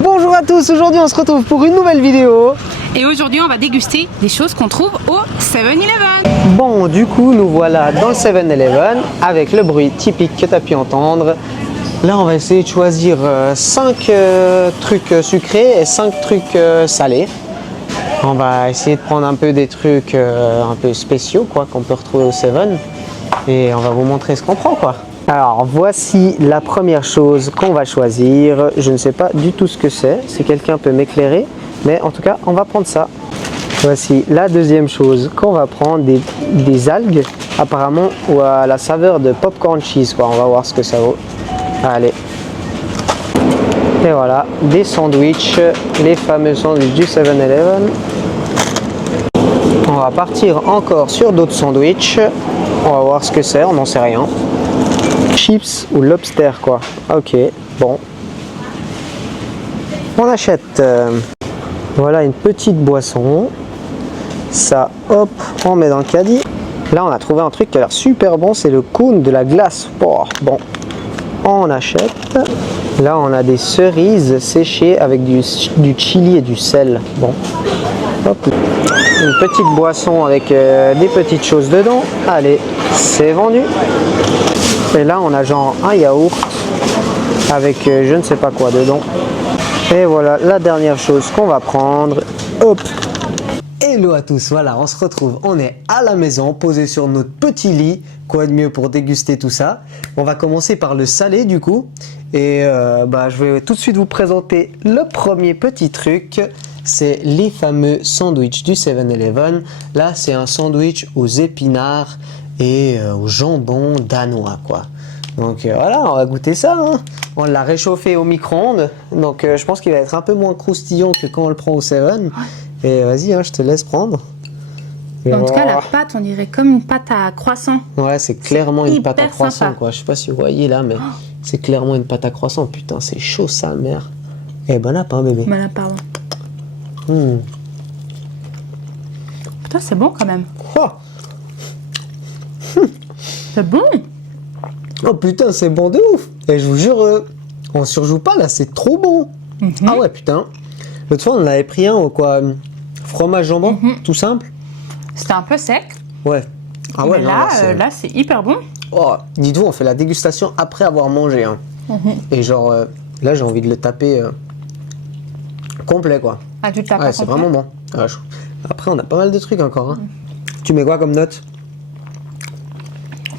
Bonjour à tous, aujourd'hui on se retrouve pour une nouvelle vidéo. Et aujourd'hui on va déguster des choses qu'on trouve au 7-Eleven. Bon, du coup nous voilà dans le 7-Eleven avec le bruit typique que tu as pu entendre. Là on va essayer de choisir 5 trucs sucrés et 5 trucs salés. On va essayer de prendre un peu des trucs un peu spéciaux quoi qu'on peut retrouver au 7 et on va vous montrer ce qu'on prend quoi. Alors voici la première chose qu'on va choisir. Je ne sais pas du tout ce que c'est, si quelqu'un peut m'éclairer, mais en tout cas on va prendre ça. Voici la deuxième chose qu'on va prendre, des algues apparemment ou à la saveur de popcorn cheese quoi. On va voir ce que ça vaut. Allez. Et voilà, des sandwichs, les fameux sandwichs du 7-Eleven. On va partir encore sur d'autres sandwichs. On va voir ce que c'est, on n'en sait rien. Chips ou lobster quoi. Ok, bon. On achète. Voilà une petite boisson. Ça, hop, on met dans le caddie. Là, on a trouvé un truc qui a l'air super bon, c'est le cône de la glace. Oh, bon, on achète. Là, on a des cerises séchées avec du chili et du sel. Bon, hop. Une petite boisson avec des petites choses dedans. Allez, c'est vendu. Et là, on a genre un yaourt avec je ne sais pas quoi dedans. Et voilà la dernière chose qu'on va prendre. Hop. Hello à tous, voilà, on se retrouve, on est à la maison, posé sur notre petit lit. Quoi de mieux pour déguster tout ça? On va commencer par le salé du coup. Et je vais tout de suite vous présenter le premier petit truc. C'est les fameux sandwichs du 7-Eleven. Là, c'est un sandwich aux épinards et au jambon danois quoi. Donc voilà, on va goûter ça. Hein. On l'a réchauffé au micro-ondes. Donc je pense qu'il va être un peu moins croustillant que quand on le prend au 7. Et vas-y, hein, je te laisse prendre. Et En tout cas, la pâte, on dirait comme une pâte à croissant. Ouais, c'est clairement une pâte à hyper croissant sympa. quoi. Je sais pas si vous voyez là, mais c'est clairement une pâte à croissant. Putain, c'est chaud ça, mère. Eh, bon lapin, bébé. Voilà, pardon. Putain, c'est bon quand même. Oh. C'est bon. Oh putain, c'est bon de ouf. Et je vous jure, on surjoue pas là, c'est trop bon. Ah ouais, putain. L'autre fois, on avait pris un au quoi, fromage jambon, tout simple. C'était un peu sec. Ouais. Ah ouais, Mais non, là, c'est hyper bon. Oh, dites-vous, on fait la dégustation après avoir mangé. Hein. Et genre, là, j'ai envie de le taper complet, quoi. Ah, tu t'as Ouais, pas c'est compris. vraiment bon. Après, on a pas mal de trucs encore. Hein. Tu mets quoi comme note?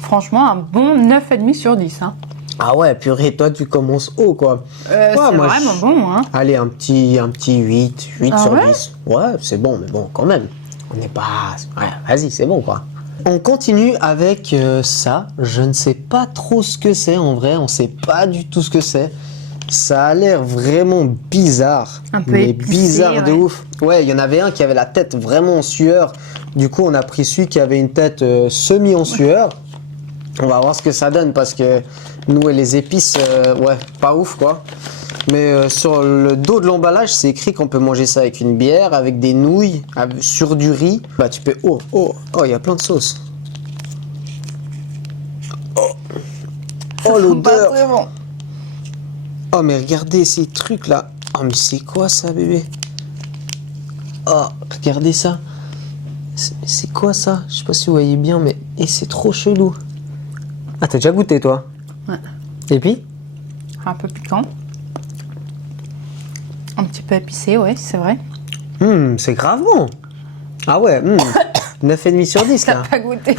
Franchement, un bon 9,5 sur 10. Hein. Ah ouais, purée, toi, tu commences haut, quoi. C'est moi, vraiment bon. Hein. Allez, un petit 8 Ah sur ouais 10. Ouais, c'est bon, mais bon, quand même. On n'est pas... Ouais, vas-y, c'est bon, quoi. On continue avec ça. Je ne sais pas trop ce que c'est, en vrai. On sait pas du tout ce que c'est. Ça a l'air vraiment bizarre. Un peu mais épicé, bizarre de ouais. ouf. Ouais, il y en avait un qui avait la tête vraiment en sueur. Du coup, on a pris celui qui avait une tête semi en sueur. On va voir ce que ça donne parce que nous et les épices, ouais, pas ouf quoi. Mais sur le dos de l'emballage, c'est écrit qu'on peut manger ça avec une bière, avec des nouilles, sur du riz. Bah tu peux... Oh, il y a plein de sauces. Oh l'odeur. Bon. Oh mais regardez ces trucs là. Oh mais c'est quoi ça bébé? Oh, regardez ça. C'est quoi ça? Je sais pas si vous voyez bien mais... Et c'est trop chelou. Ah t'as déjà goûté toi? Ouais. Et puis? Un peu piquant. Un petit peu épicé, ouais, c'est vrai. C'est grave bon. Ah ouais, 9,5 sur 10 là. T'as pas goûté.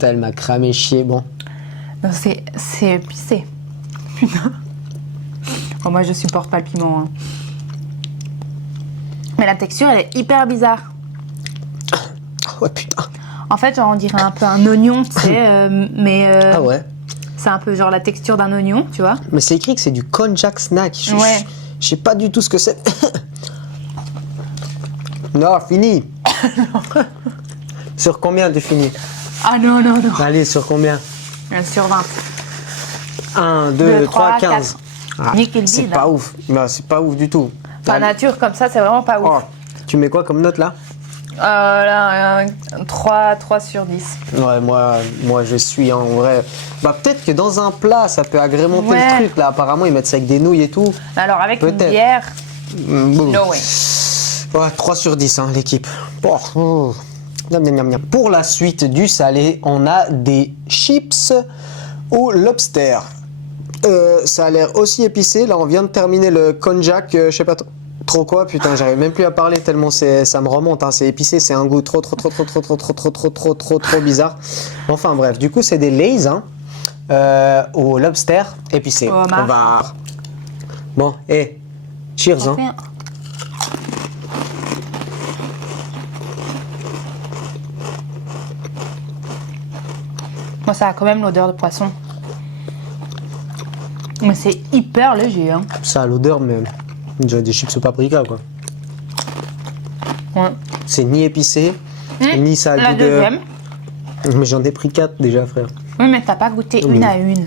Elle m'a cramé chier, bon. Non, c'est épicé. Putain. Oh, moi, je supporte pas le piment. Hein. Mais la texture, elle est hyper bizarre. Ah ouais, putain. En fait, genre, on dirait un peu un oignon, tu sais, mais Ah ouais. c'est un peu genre la texture d'un oignon, tu vois. Mais c'est écrit que c'est du konjac snack. Ouais. Je sais pas du tout ce que c'est. Non, fini. Sur combien tu finis? Ah non, non, non. Allez, sur combien? Sur 20. 1, 2, 3, 15. 4. Nickel C'est bide, pas hein. ouf. Non, c'est pas ouf du tout. Par nature, comme ça, c'est vraiment pas ouf. Oh, tu mets quoi comme note là? Là, 3 sur 10. Ouais, moi je suis en vrai. Bah, peut-être que dans un plat, ça peut agrémenter Ouais. le truc. Là, apparemment, ils mettent ça avec des nouilles et tout. Alors, avec une Peut-être. bière, Bon. no way. Ouais, 3 sur 10, hein, l'équipe. Oh. Miam, miam, miam, miam. Pour la suite du salé, on a des chips au lobster. Ça a l'air aussi épicé. Là, on vient de terminer le konjac, je sais pas trop quoi. Putain, j'arrive même plus à parler tellement ça me remonte. Hein. C'est épicé, c'est un goût trop bizarre. Enfin bref, du coup, c'est des Lay's hein, au lobster épicé. Au homard. On va. Bon, cheers. Hein. Enfin, moi, ça a quand même l'odeur de poisson. Mais c'est hyper léger. Hein. Ça a l'odeur, mais on dirait des chips au paprika quoi. Ouais. C'est ni épicé, ni ça a le La goût deuxième. de. Mais j'en ai pris 4 déjà, frère. Oui, mais t'as pas goûté une à une.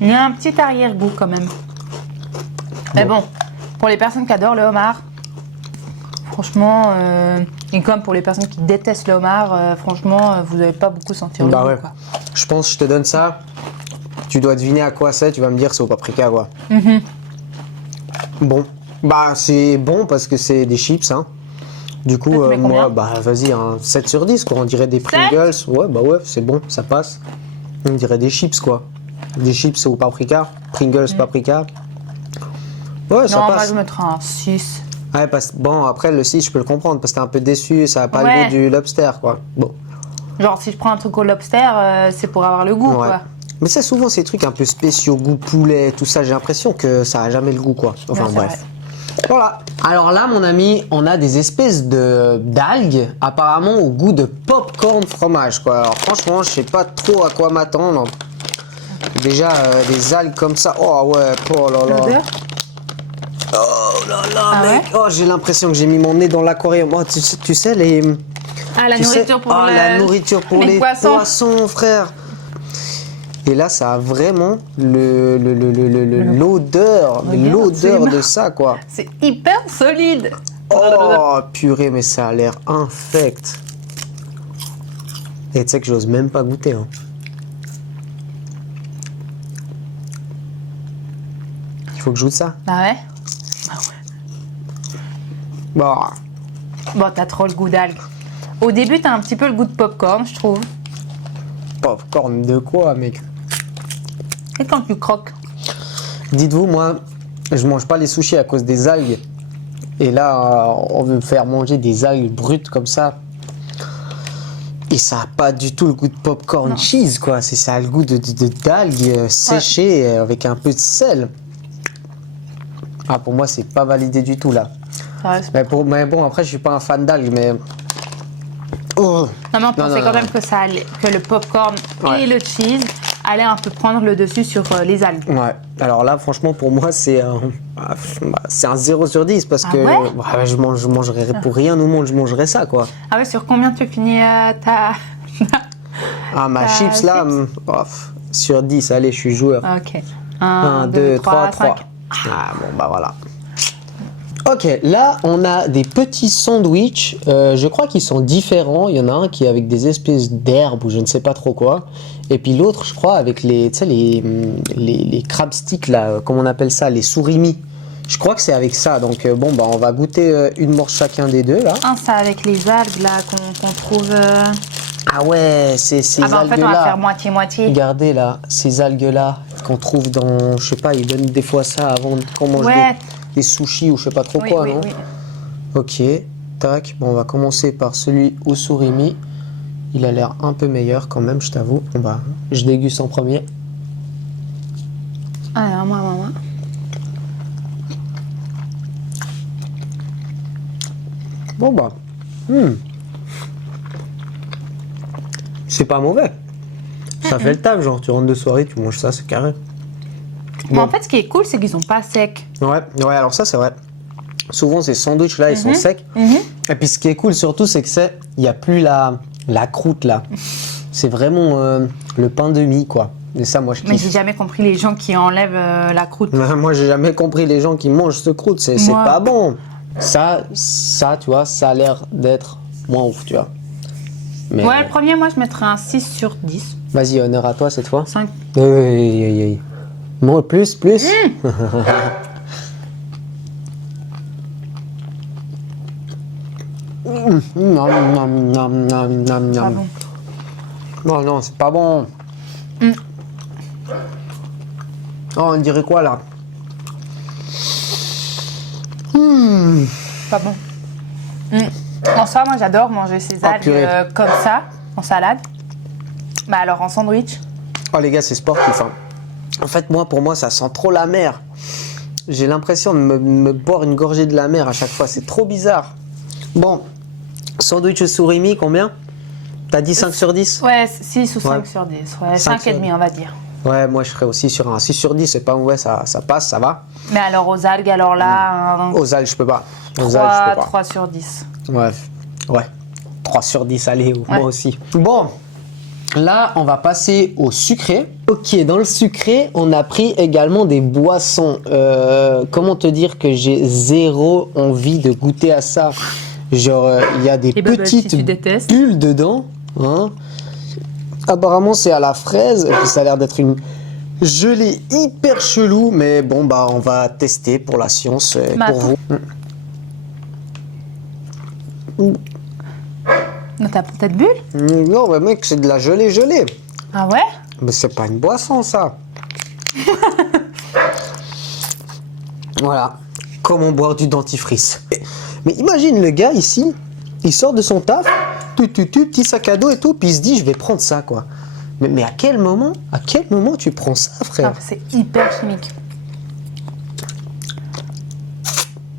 Il y a un petit arrière-goût quand même. Mais bon, pour les personnes qui adorent le homard, franchement, et comme pour les personnes qui détestent le homard, franchement, vous n'allez pas beaucoup sentir le Bah goût. ouais. Quoi. Je pense que je te donne ça. Tu dois deviner à quoi c'est, tu vas me dire c'est au paprika quoi. Bon. Bah c'est bon parce que c'est des chips hein. Du coup, Tu mets combien moi, bah vas-y, un 7 sur 10 quoi. On dirait des Pringles. Ouais, bah ouais, c'est bon, ça passe. On dirait des chips quoi. Des chips au paprika. Pringles paprika. Ouais, ça Non, moi passe. je mettrais un 6. Ouais, bon, après le 6, je peux le comprendre parce que t'es un peu déçu, ça n'a pas Ouais. le goût du lobster quoi. Bon. Genre, si je prends un truc au lobster, c'est pour avoir le goût, Ouais. quoi. Mais c'est souvent ces trucs un peu spéciaux, goût poulet, tout ça, j'ai l'impression que ça a jamais le goût quoi. Enfin Ouais, c'est bref. vrai. Voilà. Alors là, mon ami, on a des espèces d'algues, apparemment au goût de popcorn fromage quoi. Alors franchement, je sais pas trop à quoi m'attendre. Déjà des algues comme ça. Oh ouais, oh là là. L'odeur Oh là là, Ah mec. ouais Oh, j'ai l'impression que j'ai mis mon nez dans l'aquarium. Oh, tu sais les. Ah, la Tu sais- nourriture pour Ah, la nourriture pour les poissons, frère. Et là, ça a vraiment l'odeur Regarde, de ça, quoi. C'est hyper solide. Oh, purée, mais ça a l'air infect. Et tu sais que j'ose même pas goûter. Hein. Il faut que je goûte ça. Ah ouais Bah, Bon, t'as trop le goût d'algue. Au début, t'as un petit peu le goût de popcorn, je trouve. popcorn de quoi, mec? Et quand tu croques. Dites-vous, moi, je mange pas les sushis à cause des algues. Et là, on veut me faire manger des algues brutes comme ça. Et ça a pas du tout le goût de popcorn Non. cheese, quoi. Ça a le goût d'algues séchées avec un peu de sel. Ah, pour moi, c'est pas validé du tout, là. Ça reste- Mais bon, après, je suis pas un fan d'algues, mais... Oh. Non, mais on pensait non, quand non. même que le popcorn Ouais. et le cheese allaient un peu prendre le dessus sur les algues. Ouais, alors là, franchement, pour moi, c'est un 0 sur 10 parce Ah que ouais je mangerais pour rien au monde, je mangerais ça, quoi. Ah ouais, sur combien tu finis ta... Ah, ma Ta chips, là, sur 10, allez, je suis joueur. Ok. 1, 2, 3, 3. Ah, bon, bah voilà. Ok, là, on a des petits sandwichs. Je crois qu'ils sont différents. Il y en a un qui est avec des espèces d'herbes ou je ne sais pas trop quoi. Et puis l'autre, je crois, avec les crab sticks, là, comment on appelle ça, les surimi. Je crois que c'est avec ça. Donc, bon, bah, on va goûter une morse chacun des deux, là. Un, ça avec les algues, là, qu'on trouve... Ah ouais, ces Ah bah en fait, on va algues-là. faire moitié-moitié. Regardez, là, ces algues-là qu'on trouve dans, je sais pas, ils donnent des fois ça avant qu'on mange Ouais. des sushis ou je sais pas trop Oui, quoi, oui, non? oui. Ok, tac. Bon, on va commencer par celui au surimi. Il a l'air un peu meilleur quand même, je t'avoue. Bon, bah, je déguste en premier. Alors, moi. Bon, bah. C'est pas mauvais. Ça fait le taf, genre, tu rentres de soirée, tu manges ça, c'est carré. Mais en fait, ce qui est cool, c'est qu'ils sont pas secs. Ouais, alors ça, c'est vrai. Souvent, ces sandwichs-là, ils sont secs. Et puis, ce qui est cool surtout, c'est que il n'y a plus la croûte, là. C'est vraiment le pain de mie, quoi. Et ça, moi, je Mais kiffe. j'ai jamais compris les gens qui enlèvent la croûte. Moi, j'ai jamais compris les gens qui mangent cette croûte. C'est Moi. pas bon. Ça, tu vois, ça a l'air d'être moins ouf, tu vois. Mais Ouais, le premier, moi, je mettrais un 6 sur 10. vas-y, honneur à toi cette fois. 5. Oui. Bon, plus. Ah bon. Non, c'est pas bon. Oh, on dirait quoi là? Pas bon. En soi, moi, j'adore manger ces algues purée. comme ça, en salade. Bah alors, en sandwich. Oh les gars, c'est sportif. Hein. En fait, pour moi, ça sent trop la mer. J'ai l'impression de me boire une gorgée de la mer à chaque fois. C'est trop bizarre. Bon, sandwich au surimi, combien? T'as dit 5 sur 10? Ouais, 6 ou 5 Ouais. sur 10. Ouais, 5 sur 5,5, on va dire. Ouais, moi je serais aussi sur un 6 sur 10. C'est pas mauvais, ça passe, ça va. Mais alors, aux algues, alors là, un Aux algues, je peux pas. Aux algues, je peux pas. 3 sur 10. Ouais. 3 sur 10, allez, moi Ouais. aussi. Bon, là, on va passer au sucré. Ok, dans le sucré, on a pris également des boissons. Comment te dire que j'ai zéro envie de goûter à ça? Genre, il y a des Les bubble tea, petites tu détestes. bulles dedans. Hein. Apparemment, c'est à la fraise. Et puis, ça a l'air d'être une gelée hyper chelou. Mais bon, bah, on va tester pour la science, Mais pour attends. vous. Dans ta petite bulle? Non, mais mec, c'est de la gelée. Ah ouais? Mais c'est pas une boisson, ça. Voilà. Comment boire du dentifrice. Mais imagine le gars ici, il sort de son taf, petit sac à dos et tout, puis il se dit, je vais prendre ça, quoi. Mais à quel moment tu prends ça, frère? Ah, c'est hyper chimique.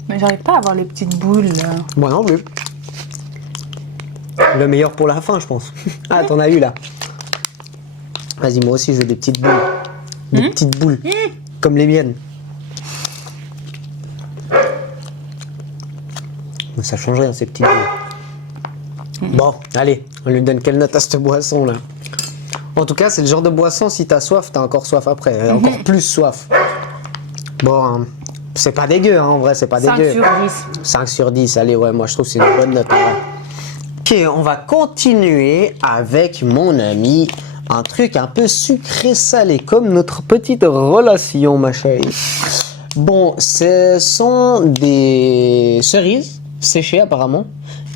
Mais j'arrive pas à avoir les petites boules. Moi non plus. Le meilleur pour la fin, je pense. Ah, t'en as eu là. Vas-y, moi aussi, je veux des petites boules. Des petites boules. Comme les miennes. Mais ça change rien, ces petites boules. Bon, allez, on lui donne quelle note à cette boisson là? En tout cas, c'est le genre de boisson, si t'as soif, t'as encore soif après. Encore plus soif. Bon, hein, c'est pas dégueu, hein, en vrai, c'est pas 5 dégueu. sur 10. 5 sur 10, allez, ouais, moi je trouve que c'est une bonne note. En vrai. Ok, on va continuer avec mon ami. Un truc un peu sucré-salé, comme notre petite relation, ma chérie. Bon, ce sont des cerises séchées apparemment,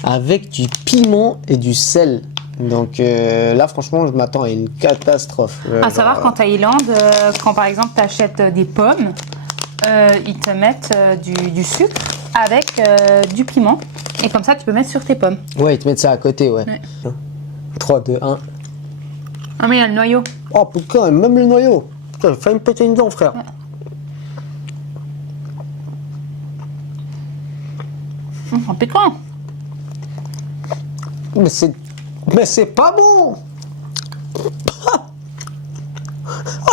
avec du piment et du sel. Donc là, franchement, je m'attends à une catastrophe. À savoir qu'en Thaïlande, quand par exemple tu achètes des pommes, ils te mettent du sucre avec du piment. Et comme ça, tu peux mettre sur tes pommes. Ouais, ils te mettent ça à côté, ouais. 3, 2, 1. Ah, mais il y a le noyau. Oh putain, même le noyau. Putain, j'ai failli me péter une dent, frère. C'est piquant. Mais c'est pas bon. Oh,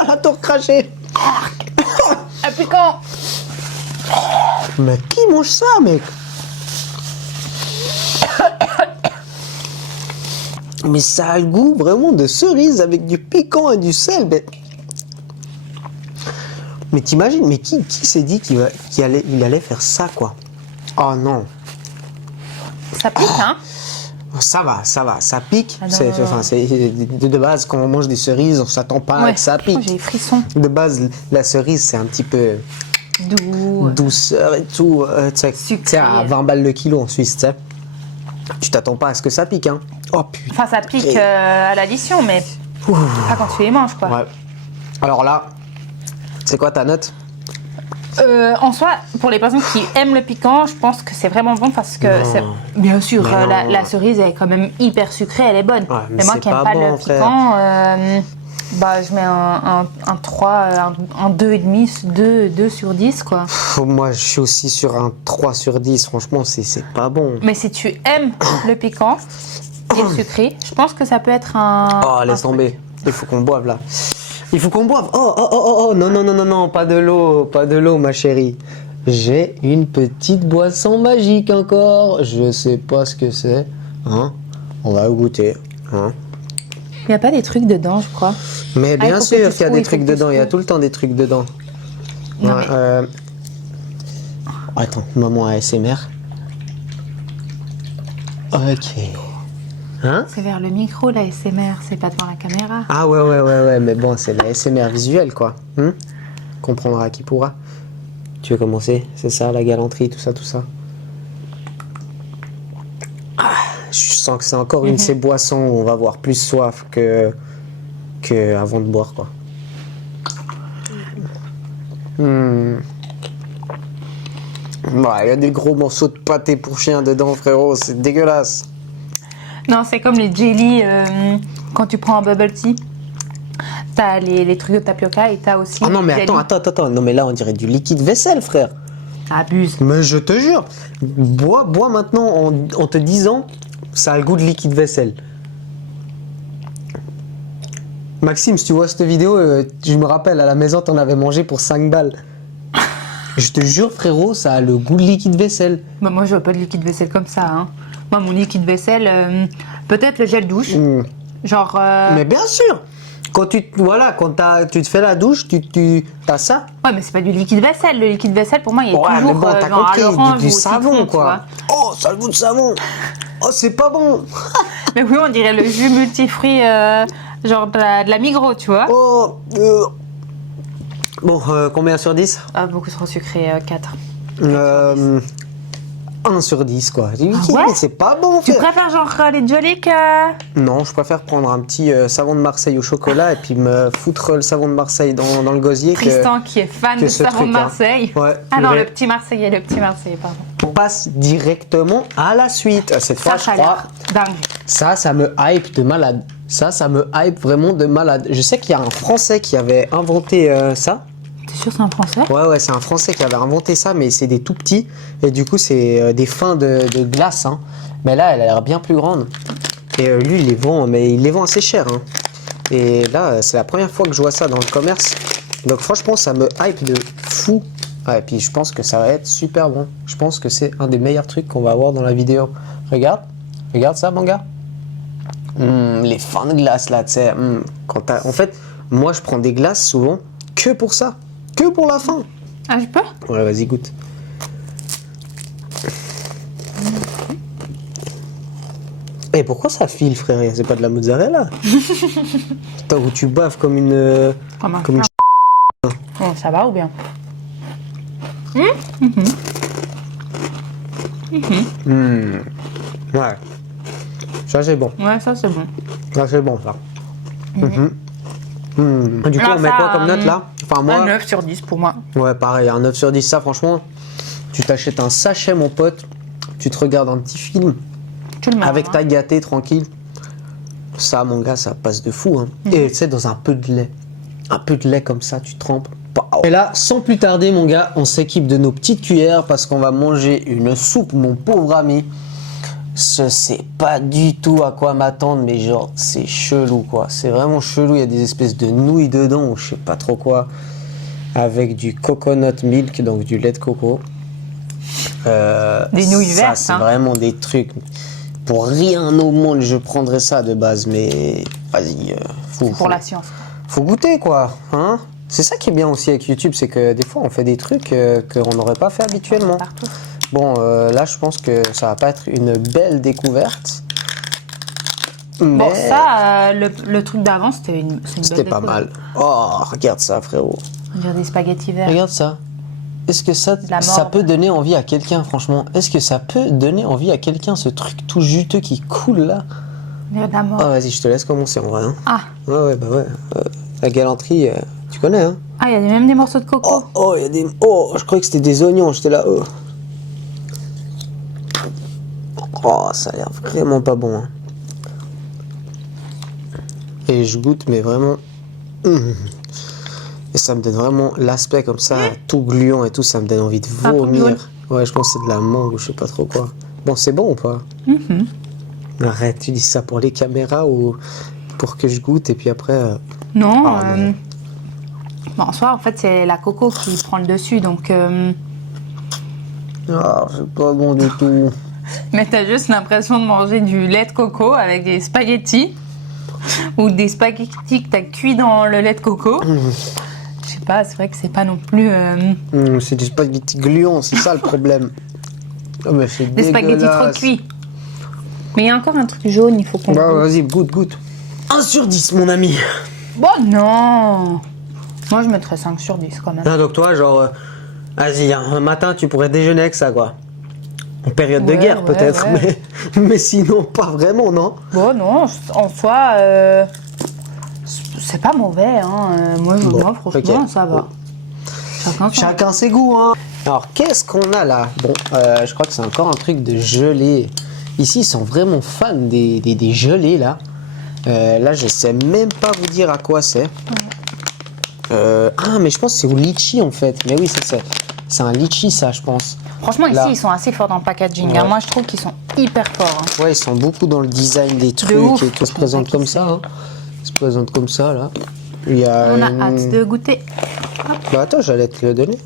la tour crachée. C'est piquant. Mais qui mange ça, mec? Mais ça a le goût vraiment de cerise avec du piquant et du sel. Mais t'imagines, mais qui s'est dit qu'il allait faire ça, quoi? Oh non. Ça pique, hein? Ça va, ça pique. Ah non, C'est, non, non. enfin, c'est de base, quand on mange des cerises, on s'attend pas à que ça Oh, pique. j'ai les frissons. De base, la cerise, c'est un petit peu Doux. douceur et tout. Tu sais, à 20 balles le kilo en Suisse, tu sais. Tu t'attends pas à ce que ça pique, hein. Oh putain. Enfin, ça pique à l'addition, mais pas quand tu les manges, quoi. Ouais. Alors là, c'est quoi ta note? En soi, pour les personnes qui aiment le piquant, je pense que c'est vraiment bon parce que, Non. bien sûr, Mais non. la cerise elle est quand même hyper sucrée, elle est bonne. Ouais, mais mais moi c'est qui n'aime pas pas bon, le frère. piquant, bah, je mets un 3, un 2,5, 2 sur 10, quoi. Moi, je suis aussi sur un 3 sur 10. Franchement, c'est pas bon. Mais si tu aimes le piquant et le sucré, je pense que ça peut être un. Oh, laisse un tomber. Il faut qu'on boive là. Il faut qu'on boive. Oh, non, pas de l'eau, ma chérie. J'ai une petite boisson magique encore. Je sais pas ce que c'est. Hein? On va goûter. Hein? Il n'y a pas des trucs dedans, je crois. Mais il bien faut sûr que tu qu'il y a secoues, des il faut trucs que tu dedans. Il y a secoues. tout le temps des trucs dedans. Non, Ouais, Attends, maman ASMR. Ok. Hein? C'est vers le micro, la SMR, c'est pas devant la caméra. Ah ouais, mais bon, c'est la SMR visuelle, quoi. Comprendra qui pourra. Tu veux commencer? C'est ça, la galanterie, tout ça, tout ça. Ah, je sens que c'est encore une de ces boissons où on va avoir plus soif que avant de boire, quoi. Il y a des gros morceaux de pâté pour chien dedans, frérot, c'est dégueulasse. Non, c'est comme les jelly quand tu prends un bubble tea. T'as les trucs de tapioca et t'as aussi. Ah non, mais les jelly. attends. Non, mais là, on dirait du liquide vaisselle, frère. Abuse. Mais je te jure, bois maintenant en te disant, ça a le goût de liquide vaisselle. Maxime, si tu vois cette vidéo, je me rappelle, à la maison, t'en avais mangé pour 5 balles. Je te jure, frérot, ça a le goût de liquide vaisselle. Bah, moi, je veux pas de liquide vaisselle comme ça. Hein. Moi, mon liquide vaisselle, peut-être le gel douche. Genre. Mais bien sûr. Quand tu te fais la douche, tu as ça. Ouais, mais c'est pas du liquide vaisselle. Le liquide vaisselle, pour moi, il est Ouais, toujours mais bon, t'as genre à compris, l'orange du ou au savon, citron, quoi. Oh, ça a le goût de savon. Oh, c'est pas bon. Mais oui, on dirait le jus multifruits, genre de la Migros, tu vois. Oh. Bon, combien sur 10? Ah, beaucoup trop sucré, 4. 1 sur 10, quoi. ouais Mais c'est pas bon, Tu frère. préfères genre les Jolly que. Non, je préfère prendre un petit savon de Marseille au chocolat et puis me foutre le savon de Marseille dans le gosier. Tristan qui est fan que de ce savon de truc, hein. Marseille. Ouais, Ah non, mais- le petit Marseillais, pardon. On passe directement à la suite. Cette fois, Ça je a crois, l'air dingue. ça me hype de malade. Ça me hype vraiment de malade. Je sais qu'il y a un Français qui avait inventé ça. T'es sûr c'est un français? Ouais, c'est un Français qui avait inventé ça, mais c'est des tout petits. Et du coup, c'est des fins de glace. Hein. Mais là, elle a l'air bien plus grande. Et lui, il les vend assez cher. Hein. Et là, c'est la première fois que je vois ça dans le commerce. Donc franchement, ça me hype de fou. Ouais, et puis je pense que ça va être super bon. Je pense que c'est un des meilleurs trucs qu'on va avoir dans la vidéo. Regarde ça, mon gars. Les fins de glace, là, tu sais. En fait, moi, je prends des glaces souvent que pour ça. Que pour la fin. Ah, je peux? Ouais, vas-y, goûte. Et pourquoi ça file, frère? C'est pas de la mozzarella? Putain, où tu baves comme une... Comme un comme une... Bon, ça va ou bien? Ouais. Ça, c'est bon. Ouais, ça c'est bon. Ça, c'est bon, ça. Du coup, Alors, on met ça, quoi comme note, là? Enfin, moi... Un 9 sur 10 pour moi. Ouais, pareil, un 9 sur 10. Ça, franchement, tu t'achètes un sachet, mon pote. Tu te regardes un petit film. Tu le mets. Avec ta gâtée, tranquille. Ça, mon gars, ça passe de fou. Hein. Et tu sais, dans un peu de lait. Un peu de lait comme ça, tu trempes. Et là, sans plus tarder, mon gars, on s'équipe de nos petites cuillères parce qu'on va manger une soupe, mon pauvre ami. Je sais pas du tout à quoi m'attendre, mais genre, c'est chelou, quoi. C'est vraiment chelou. Il y a des espèces de nouilles dedans ou je sais pas trop quoi. Avec du coconut milk, donc du lait de coco. Des nouilles vertes, c'est hein. vraiment des trucs. Pour rien au monde, je prendrais ça de base, mais vas-y. Pour la science. Faut goûter, quoi. Hein? C'est ça qui est bien aussi avec YouTube, c'est que des fois, on fait des trucs qu'on n'aurait pas fait habituellement. Partout. Bon, là, je pense que ça va pas être une belle découverte. Mais Bon, ça, le truc d'avant, c'est une belle c'était pas découverte. mal. Oh, regarde ça, frérot. On dirait des spaghettis verts. Regarde ça. Est-ce que ça La mort. peut donner envie à quelqu'un, franchement? Est-ce que ça peut donner envie à quelqu'un, ce truc tout juteux qui coule là? On dirait de la mort. Ah, vas-y, je te laisse commencer en vrai. Hein. Ah, Ouais, bah ouais. La galanterie, tu connais, hein? il y a même des morceaux de coco. Il y a des... Oh, je croyais que c'était des oignons, j'étais là. Oh, ça a l'air vraiment pas bon. Hein. Et je goûte, mais vraiment... Et ça me donne vraiment l'aspect comme ça, tout gluant et tout, ça me donne envie de Un peu vomir. jaune. Ouais, je pense que c'est de la mangue ou je sais pas trop quoi. Bon, c'est bon ou pas? Arrête, tu dis ça pour les caméras ou pour que je goûte et puis après... Non, non. bon, en soi, en fait, c'est la coco qui prend le dessus, donc... Ah, c'est pas bon du tout. Mais t'as juste l'impression de manger du lait de coco avec des spaghettis ou des spaghettis que t'as cuit dans le lait de coco. Je sais pas, c'est vrai que c'est pas non plus C'est des spaghettis gluants, c'est ça le problème. Oh, mais c'est des spaghettis trop dégueulasse. cuits. Mais il y a encore un truc jaune, il faut qu'on... Bah, vas-y, goûte. 1 sur 10, mon ami. Bon, non. Moi, je mettrais 5 sur 10 quand même. Ah, donc toi, genre, vas-y, un matin, tu pourrais déjeuner avec ça, quoi. En période de guerre, peut-être, ouais. mais sinon, pas vraiment, non? Bon, non, en soi, c'est pas mauvais. Hein. Moi, franchement, ok. ça va. Chacun ses goûts, hein. Alors, qu'est-ce qu'on a là? Bon, je crois que c'est encore un truc de gelée. Ici, ils sont vraiment fans des gelées, là. Là, je sais même pas vous dire à quoi c'est. Ah, mais je pense que c'est au litchi, en fait. Mais oui, c'est un litchi, ça, je pense. Franchement, ici, Là. ils sont assez forts dans le packaging. Ouais. Hein. Moi, je trouve qu'ils sont hyper forts. Hein. Ouais, ils sont beaucoup dans le design des trucs ouf. et tout se présente comme ça. Hein. Se présente comme ça, là. Il y a On a hâte de goûter. Bah attends, j'allais te le donner.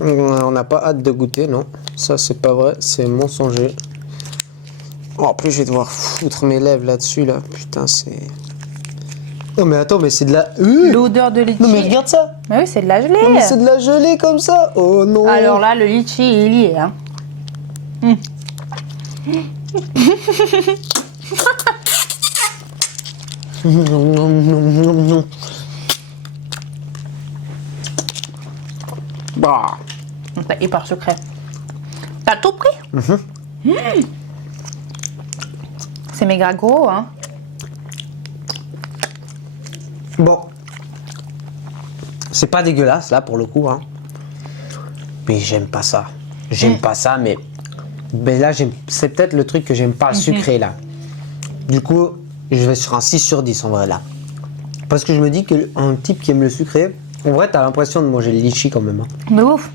On n'a pas hâte de goûter, non. Ça, c'est pas vrai, c'est mensonger. Oh, en plus, je vais devoir foutre mes lèvres là-dessus, là. Putain, c'est... Non, mais attends, mais c'est de la... L'odeur de litchi. Non, mais regarde ça. Mais oui, c'est de la gelée. Non, mais c'est de la gelée comme ça. Oh non. Alors là, le litchi, il y est. Hein. Non. Bah. C'est hyper secret. T'as tout pris C'est méga gros, hein. Bon. C'est pas dégueulasse, là, pour le coup, hein. Mais j'aime pas ça. J'aime pas ça, mais là, c'est peut-être le truc que j'aime pas sucré, là. Du coup, je vais sur un 6 sur 10, en vrai, là. Parce que je me dis qu'un type qui aime le sucré, en vrai, t'as l'impression de manger le litchi, quand même. Hein. De ouf.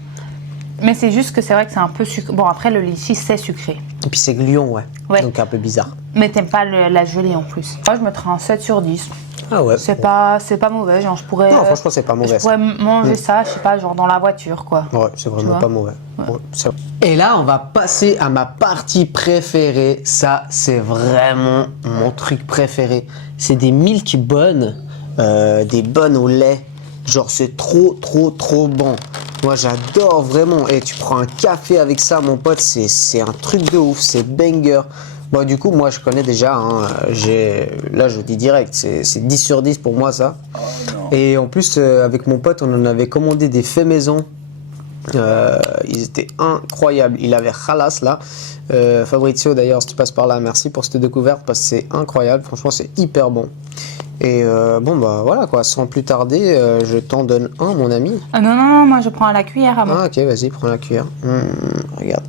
Mais c'est juste que c'est vrai que c'est un peu sucré. Bon, après, le litchi, c'est sucré. Et puis c'est gluant, ouais. Ouais. Donc un peu bizarre. Mais t'aimes pas la gelée, en plus. Moi, je mettrais un 7 sur 10. Ah ouais. C'est pas mauvais. Genre, je pourrais... Non, franchement, c'est pas mauvais. Je pourrais manger ça, je sais pas, genre dans la voiture, quoi. Ouais, c'est vraiment vois pas mauvais. Ouais, c'est vrai. Et là, on va passer à ma partie préférée. Ça, c'est vraiment mon truc préféré. C'est des milk buns, des buns au lait. Genre, c'est trop bon. Moi, j'adore vraiment. Et tu prends un café avec ça, mon pote, c'est un truc de ouf. C'est banger. Bon, du coup, moi, je connais déjà. Hein, là, je dis direct, c'est 10 sur 10 pour moi, ça. Oh, et en plus, avec mon pote, on en avait commandé des faits maison. Ils étaient incroyables. Il avait Khalas là. Fabrizio, d'ailleurs, si tu passes par là, merci pour cette découverte parce que c'est incroyable. Franchement, c'est hyper bon. Et bon, bah voilà quoi. Sans plus tarder, je t'en donne un, mon ami. Non, moi, je prends à la cuillère à moi. Ah, ok, vas-y, prends la cuillère. Regarde.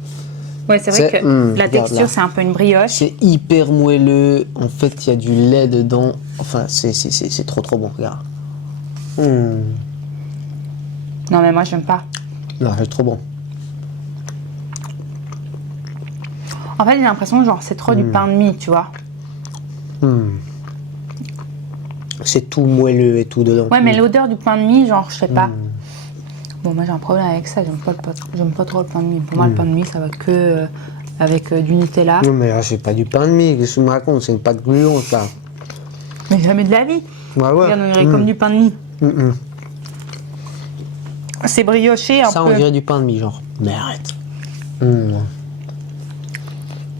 Ouais, c'est vrai que la texture, là. c'est un peu une brioche. C'est hyper moelleux. En fait, il y a du lait dedans. Enfin, c'est trop bon. Regarde. Non, mais moi, j'aime pas. Non, c'est trop bon. En fait, j'ai l'impression genre c'est trop du pain de mie, tu vois. C'est tout moelleux et tout dedans. Ouais, mais l'odeur du pain de mie, genre, je sais pas. Bon, moi, j'ai un problème avec ça. J'aime pas trop le pain de mie. Pour moi, le pain de mie, ça va que avec du Nutella. Non, mais là, c'est pas du pain de mie. Qu'est-ce que tu me racontes? C'est une pâte gluante, ça. Mais jamais de la vie. Ouais, ouais. Regarde, on dirait comme du pain de mie. C'est brioché un Ça, peu. on dirait du pain de mie, genre. Mais arrête.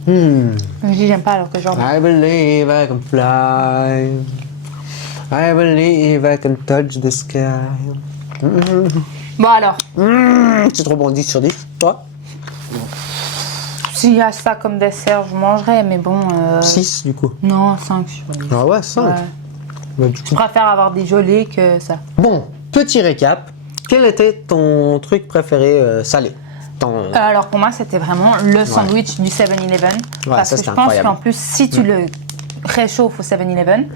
Je dis j'aime pas alors que genre. I believe I can fly. I believe I can touch the sky. Bon alors, C'est trop bon, 10 sur 10. Toi? s'il y a ça comme dessert, je mangerais, mais bon. 6 du coup. Non, 5 sur 10. Ah ouais, 5. Ouais. Bah, du Je coup. préfère avoir des gelées que ça. Bon, petit récap. Quel était ton truc préféré salé? Alors pour moi, c'était vraiment le sandwich du 7-Eleven. Parce ça, que je c'était pense incroyable. qu'en plus, si tu le réchauffes au 7-Eleven,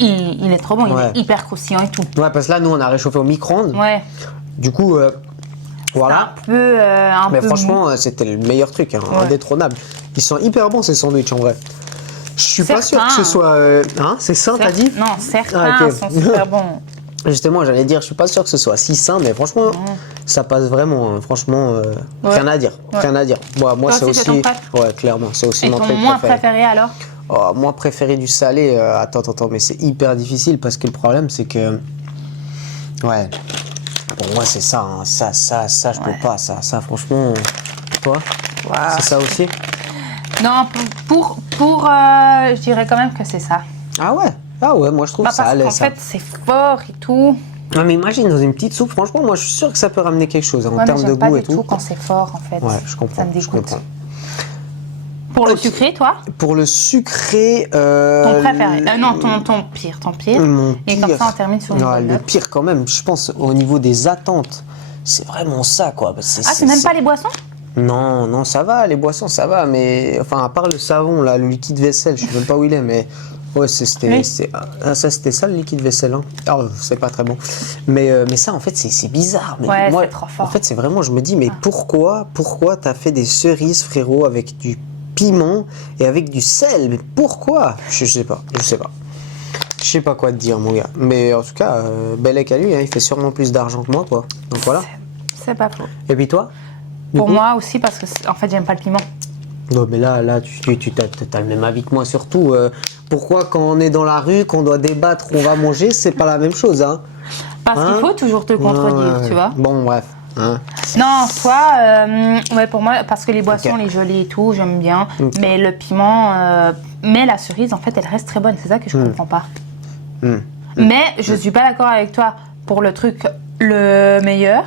il est trop bon, Ouais. il est hyper croustillant et tout. Ouais, parce que là, nous, on a réchauffé au micro-ondes. Ouais. Du coup, voilà. Un Mais peu franchement, c'était le meilleur truc, hein, indétrônable. Ils sont hyper bons, ces sandwichs, en vrai. Je suis pas sûr que ce soit... Hein, c'est sain, t'as dit? Non, certains Ah, ok. sont super bons. Justement, j'allais dire, je suis pas sûr que ce soit si sain, mais franchement, ça passe vraiment. Hein. Franchement, rien à dire. Rien à dire. Moi, Toi c'est aussi, c'est aussi... ton préf Ouais, clairement, c'est aussi Et mon ton truc moins préféré. préféré alors? Oh, moi préféré du salé, attends, mais c'est hyper difficile parce que le problème c'est que, ouais, pour moi c'est ça, hein. Ça, je peux pas, ça, franchement, toi? vois. C'est ça aussi? Non, je dirais quand même que c'est ça. Ah ouais, moi je trouve ça Parce allait qu'en ça. fait, c'est fort et tout. Non mais imagine dans une petite soupe, franchement, moi je suis sûr que ça peut ramener quelque chose en Ouais, mais termes de j'aime pas goût du et tout tout. quand c'est fort, en fait. Ouais, je comprends. Ça me Je dégoûte. comprends. Pour le Ok. sucré, toi? Pour le sucré. Ton préféré. Non, ton pire. Mon Et comme pire. ça, on termine sur une Ouais, bonne le note. pire quand même, je pense au niveau des attentes, c'est vraiment ça quoi. Ah, c'est même pas les boissons? Non, non, ça va, les boissons, ça va, mais enfin, à part le savon, là, le liquide vaisselle, je sais même pas où il est, mais ouais, c'était ça le liquide vaisselle. Hein. Ah, c'est pas très bon. Mais ça, en fait, c'est bizarre. Mais Ouais, moi, c'est trop fort. en fait, c'est vraiment, je me dis, mais pourquoi t'as fait des cerises, frérot, avec du piment et avec du sel? Mais pourquoi? Je sais pas. Je sais pas quoi te dire, mon gars. Mais en tout cas, Bellec à lui, hein, il fait sûrement plus d'argent que moi, quoi. Donc voilà. C'est pas faux. Et puis toi? Pour moi aussi, parce que en fait, j'aime pas le piment. Non, mais là, tu as le même avis que moi, surtout. Pourquoi, quand on est dans la rue, qu'on doit débattre, on va manger, c'est pas la même chose, hein? Parce Hein? qu'il faut toujours te contredire, Ouais. tu vois. Bon, bref. Hein? Non, soit, ouais, pour moi, parce que les boissons, Ok. les gelées et tout, j'aime bien. Ok. Mais le piment, mais la cerise, en fait, elle reste très bonne. C'est ça que je comprends pas. Mais je suis pas d'accord avec toi pour le truc le meilleur.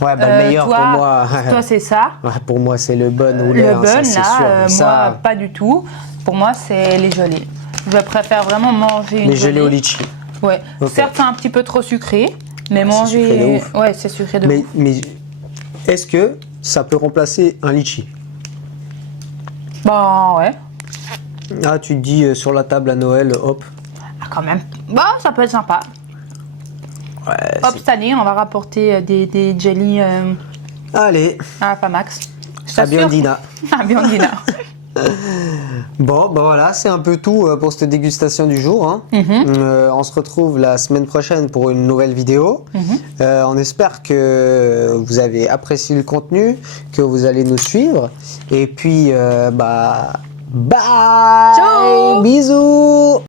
Ouais, bah, le meilleur toi, pour moi. Toi, c'est ça. Ouais, pour moi, c'est le bon ou Le hein, bun, ça, c'est là, sûr. Mais ça, moi, pas du tout. Pour moi, c'est les gelées. Je préfère vraiment manger une les gelées gelée. au litchi. Ouais. Ok. Certes, c'est un petit peu trop sucré, mais c'est sucré de manger. ouf. Ouais, c'est sucré de ouf. Mais est-ce que ça peut remplacer un litchi? Bah, ouais. Ah, tu te dis sur la table à Noël, hop. Ah, quand même. Bah, ça peut être sympa. Ouais, Hop, cette année, on va rapporter des jellies Allez, à Pamax. à Biondina. À Biondina. Bon, ben voilà, c'est un peu tout pour cette dégustation du jour. Hein. On se retrouve la semaine prochaine pour une nouvelle vidéo. On espère que vous avez apprécié le contenu, que vous allez nous suivre. Et puis, bye! Ciao. Bisous!